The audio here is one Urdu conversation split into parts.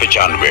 95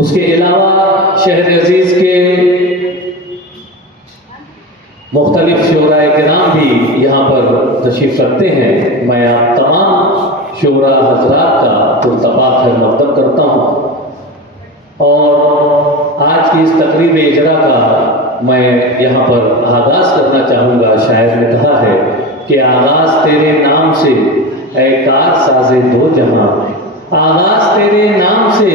اس کے علاوہ شہر عزیز کے مختلف شعراء کرام بھی یہاں پر تشریف رکھتے ہیں. میں آپ تمام شعراء حضرات کا پرتپاک خیر مقدم کرتا ہوں. اور آج کی اس تقریب اجرا کا میں یہاں پر آغاز کرنا چاہوں گا. شاعر نے کہا ہے کہ آغاز تیرے نام سے اے کار سازے دو جہاں، آغاز تیرے نام سے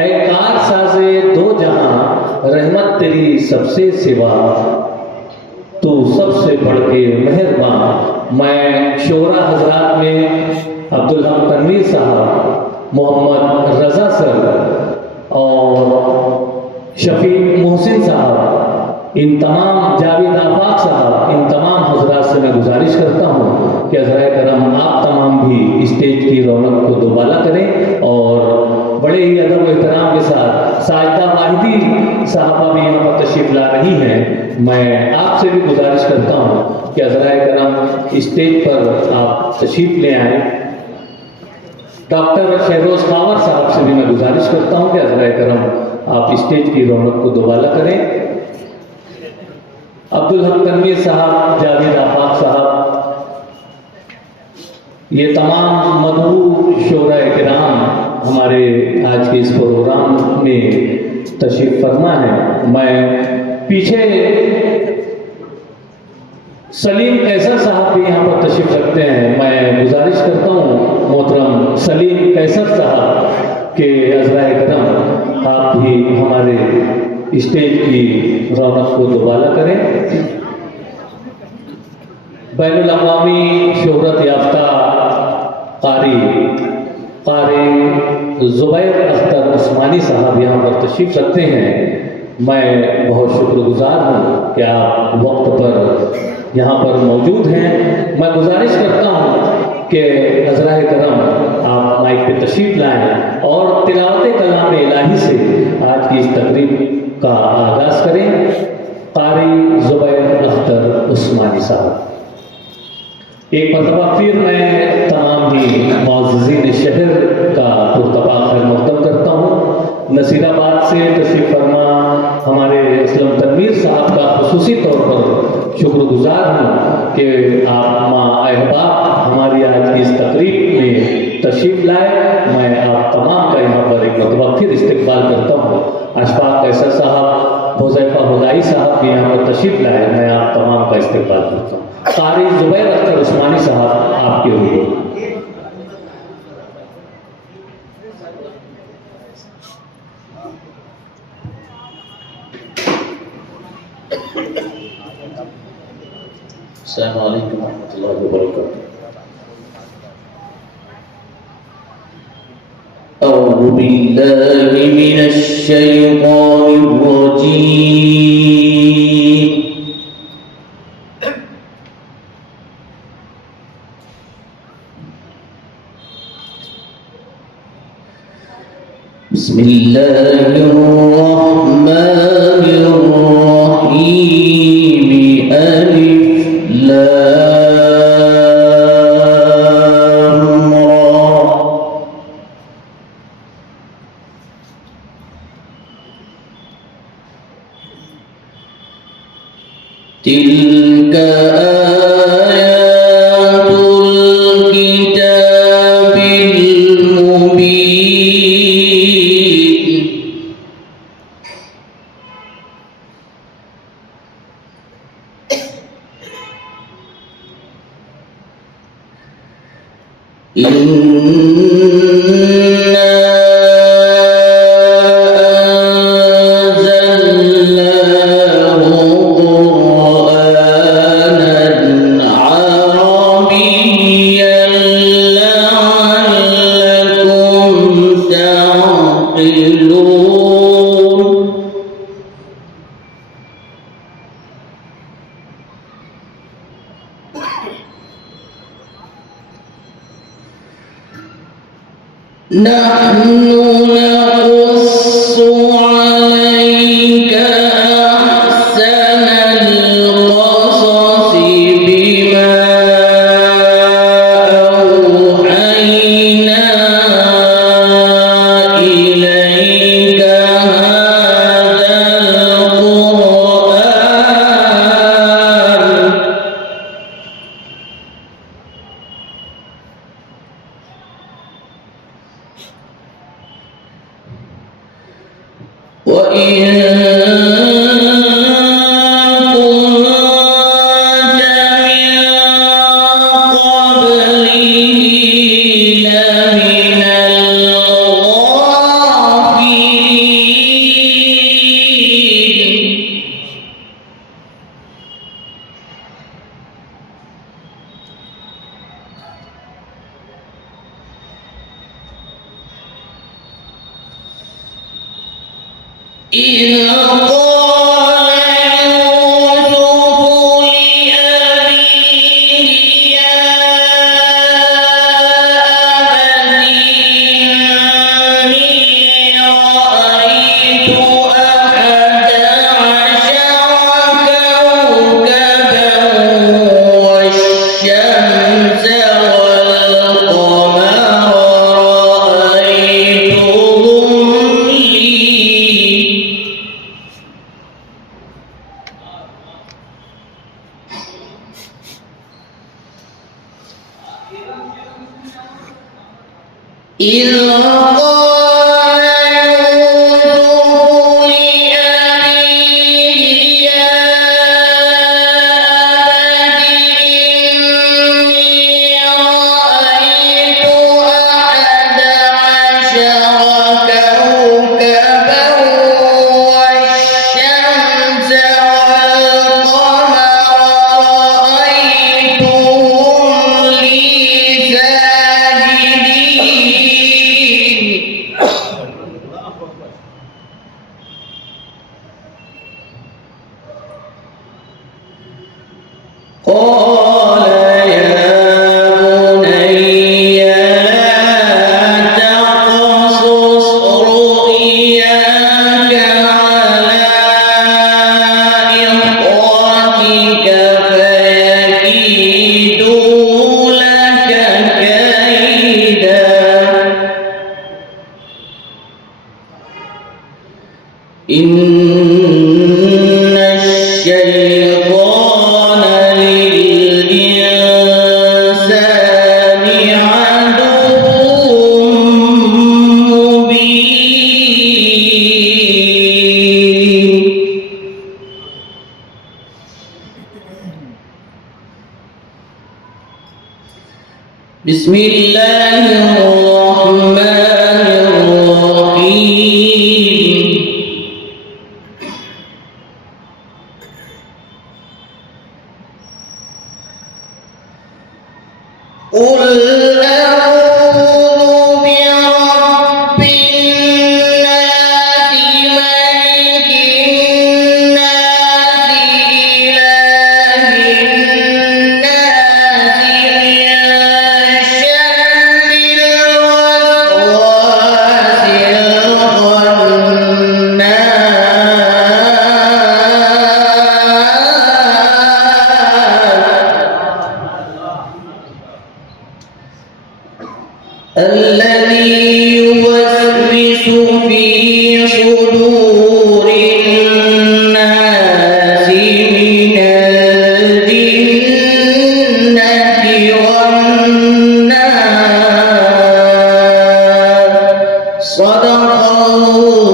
اے کار سازے دو جہاں، رحمت تیری سب سے سوا تو سب سے بڑھ کے مہرباں. میں شعراء حضرات میں عبدالحق تنویر صاحب، محمد رضا سر اور شفیق محسن صاحب، ان تمام جاوید آفاق صاحب، ان تمام حضرات سے میں گزارش کرتا ہوں کہ حضرائے کرم آپ تمام بھی اسٹیج کی رونق کو دوبالا کریں. اور بڑے ہی ادب و احترام کے ساتھ ساجدہ واحدی صاحبہ بھی یہاں پر تشریف لا رہی ہیں. میں آپ سے بھی گزارش کرتا ہوں کہ حضرائے کرم اسٹیج پر آپ تشریف لے آئیں. ڈاکٹر شہروز خاور صاحب سے بھی میں گزارش کرتا ہوں کہ حضرائے کرم آپ اسٹیج کی رونق کو دوبالا کریں. عبدالحق تنویر صاحب، جاوید آفاق صاحب، یہ تمام مدعو شعراء کرام ہمارے آج کے اس پروگرام میں تشریف فرما ہے. میں پیچھے سلیم قیصر صاحب بھی یہاں پر تشریف رکھتے ہیں. میں گزارش کرتا ہوں محترم سلیم قیصر صاحب کہ عزرائے کرم آپ بھی ہمارے اسٹیج کی رونق کو دوبالا کریں. بین الاقوامی شہرت یافتہ قاری زبیر اختر عثمانی صاحب یہاں پر تشریف رکھتے ہیں. میں بہت شکر گزار ہوں کہ آپ وقت پر یہاں پر موجود ہیں. میں گزارش کرتا ہوں کہ حضرائے کرم آپ مائک پہ تشریف لائیں اور تلاوت کلام الہی سے آج کی اس تقریب کا آغاز کریں. قاری زبیر اختر عثمانی صاحب. ایک مرتبہ پھر میں تمام ہی معززین شہر کا پرتپاک خیر مقدم کرتا ہوں. نصیر آباد سے تشریف فرما ہمارے اسلم تنویر صاحب کا خصوصی طور پر شکر گزار ہوں کہ آپ ماں احباب ہماری آج کی اس تقریب میں تشریف لائے. میں آپ تمام کا یہاں پر ایک مرتبہ پھر استقبال کرتا ہوں. اشفاق قیصر صاحب، حذیفہ ہدائی صاحب بھی یہاں پر تشریف لائے. میں آپ تمام کا استقبال کرتا ہوں. قاری زبیر اختر عثمانی صاحب آپ کے لیے. السلام علیکم ورحمۃ اللہ وبرکاتہ. اعوذ باللہ من الشیطان الرجیم. بسم اللہ الرحمن الرحیم. الف لام را. تلك آيات الكتاب المبين. نحن نقص عليك أحسن القصص بما أوحينا إليك بسم اللہ الرحمن الرحیم قل الذي يوسوس في صدور الناس من الجنة والناس صدق الله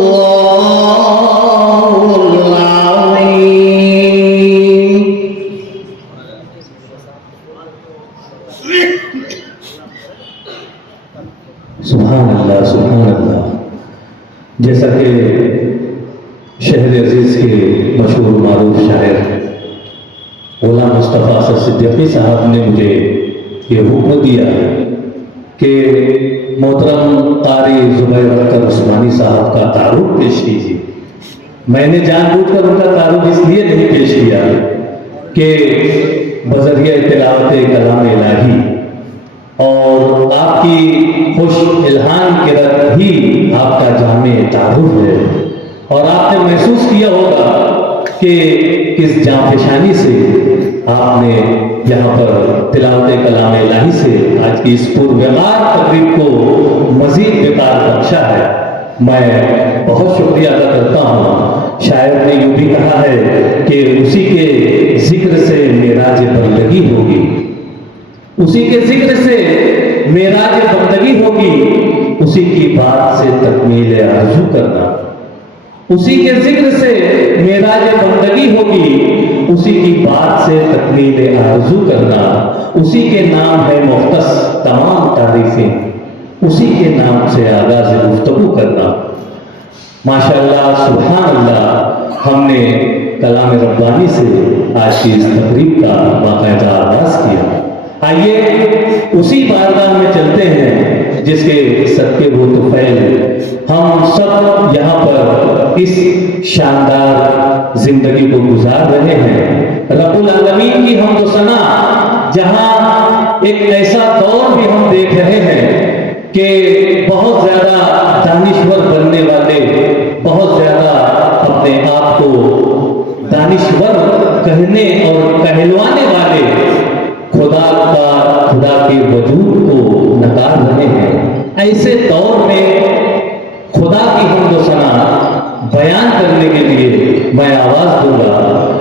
العظيم. سبحان اللہ سبحان اللہ. جیسا کہ شہر عزیز کے مشہور معروف شاعر غلام مصطفیٰ اسد صدیقی صاحب نے مجھے یہ حکم دیا کہ محترم قاری زبیر اختر عثمانی صاحب کا تعارف پیش کیجیے. میں نے جان بوجھ کر ان کا تعارف اس لیے نہیں پیش کیا کہ بذریعہ تلاوت کلام الہی اور آپ کی خوش الہام کے رد ہی آپ کا جامع تعارف ہے، اور آپ نے محسوس کیا ہوگا کہ کس جانفشانی سے آپ نے یہاں پر تلاوت کلام الہی سے آج کی اس پروقار تقریب کو مزید وقار بخشا ہے. میں بہت شکریہ ادا کرتا ہوں. شاعر نے یوں بھی کہا ہے کہ اسی کے ذکر سے معراج بندگی ہوگی، اسی کے ذکر سے معراج بندگی ہوگی، اسی کی بات سے تکمیل آرزو کرنا. اسی کے ذکر سے معراج بندگی ہوگی، اسی کی بات سے تکمیل آرزو کرنا، اسی کے نام ہے مختص تمام تعریفیں، اسی کے نام سے آغاز گفتگو کرنا۔ ماشاءاللہ سبحان اللہ، ہم نے کلام ربانی سے آج کی اس تقریب کا باقاعدہ آغاز کیا۔ آئیے اسی بارگاہ میں چلتے ہیں جس کے صدقے و طفیل ہم سب یہاں پر اس شاندار زندگی کو گزار رہے ہیں۔ رب العالمین کی حمد و ثنا، جہاں ایک ایسا دور بھی ہم دیکھ رہے ہیں کہ بہت زیادہ دانشور بننے والے، بہت زیادہ اپنے آپ کو دانشور کہنے اور کہلوانے والے خدا کے وجود کو نکار رہے ہیں۔ ایسے دور میں خدا کی حمد و ثنا بیان کرنے کے لیے میں آواز دوں گا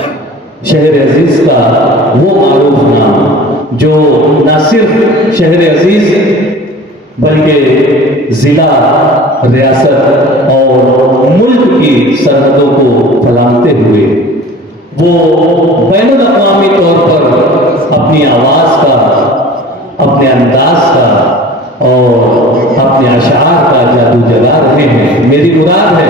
شہر عزیز کا وہ معروف نام جو نہ صرف شہر عزیز بلکہ ضلع، ریاست اور ملک کی سرحدوں کو پھیلاتے ہوئے وہ بین الاقوامی طور پر اپنی آواز کا، اپنے انداز کا اور اپنے اشعار کا جادو جگا رہے ہیں۔ میری مراد ہے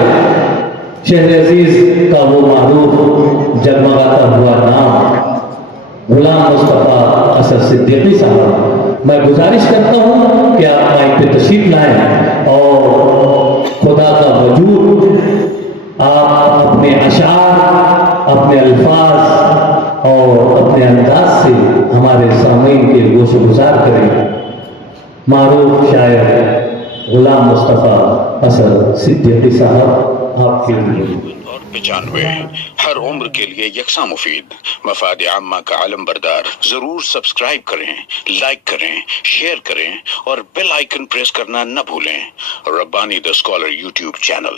شہر عزیز کا وہ معروف جگمگاتا ہوا نام غلام مصطفیٰ اسد صدیقی صاحب۔ میں گزارش کرتا ہوں کہ آپ مائک پہ تشریف لائیں اور خدا کا وجود آپ اپنے اشعار، اپنے الفاظ اور اپنے انداز سے ہمارے سامعین کے گوش گزار کریں۔ معروف شاعر غلام مصطفیٰ اسد صدیقی صاحب آپ کے لیے۔ اور 95 ہر عمر کے لیے یکساں مفید، مفاد عامہ کا علم بردار۔ ضرور سبسکرائب کریں، لائک کریں، شیئر کریں اور بیل آئیکن پریس کرنا نہ بھولیں۔ Rabbani the scholar YouTube channel.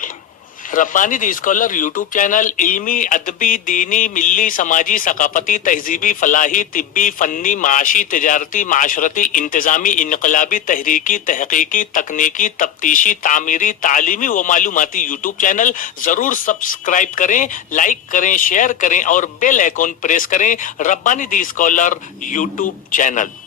Rabbani the scholar YouTube channel علمی، ادبی، دینی، ملی، سماجی، ثقافتی، تہذیبی، فلاحی، طبی، فنی، معاشی، تجارتی، معاشرتی، انتظامی، انقلابی، تحریکی، تحقیقی، تکنیکی، تفتیشی، تعمیری، تعلیمی و معلوماتی یوٹیوب چینل۔ ضرور سبسکرائب کریں، لائک کریں، شیئر کریں اور بیل آئیکن پریس کریں۔ ربانی دی اسکالر یوٹیوب چینل۔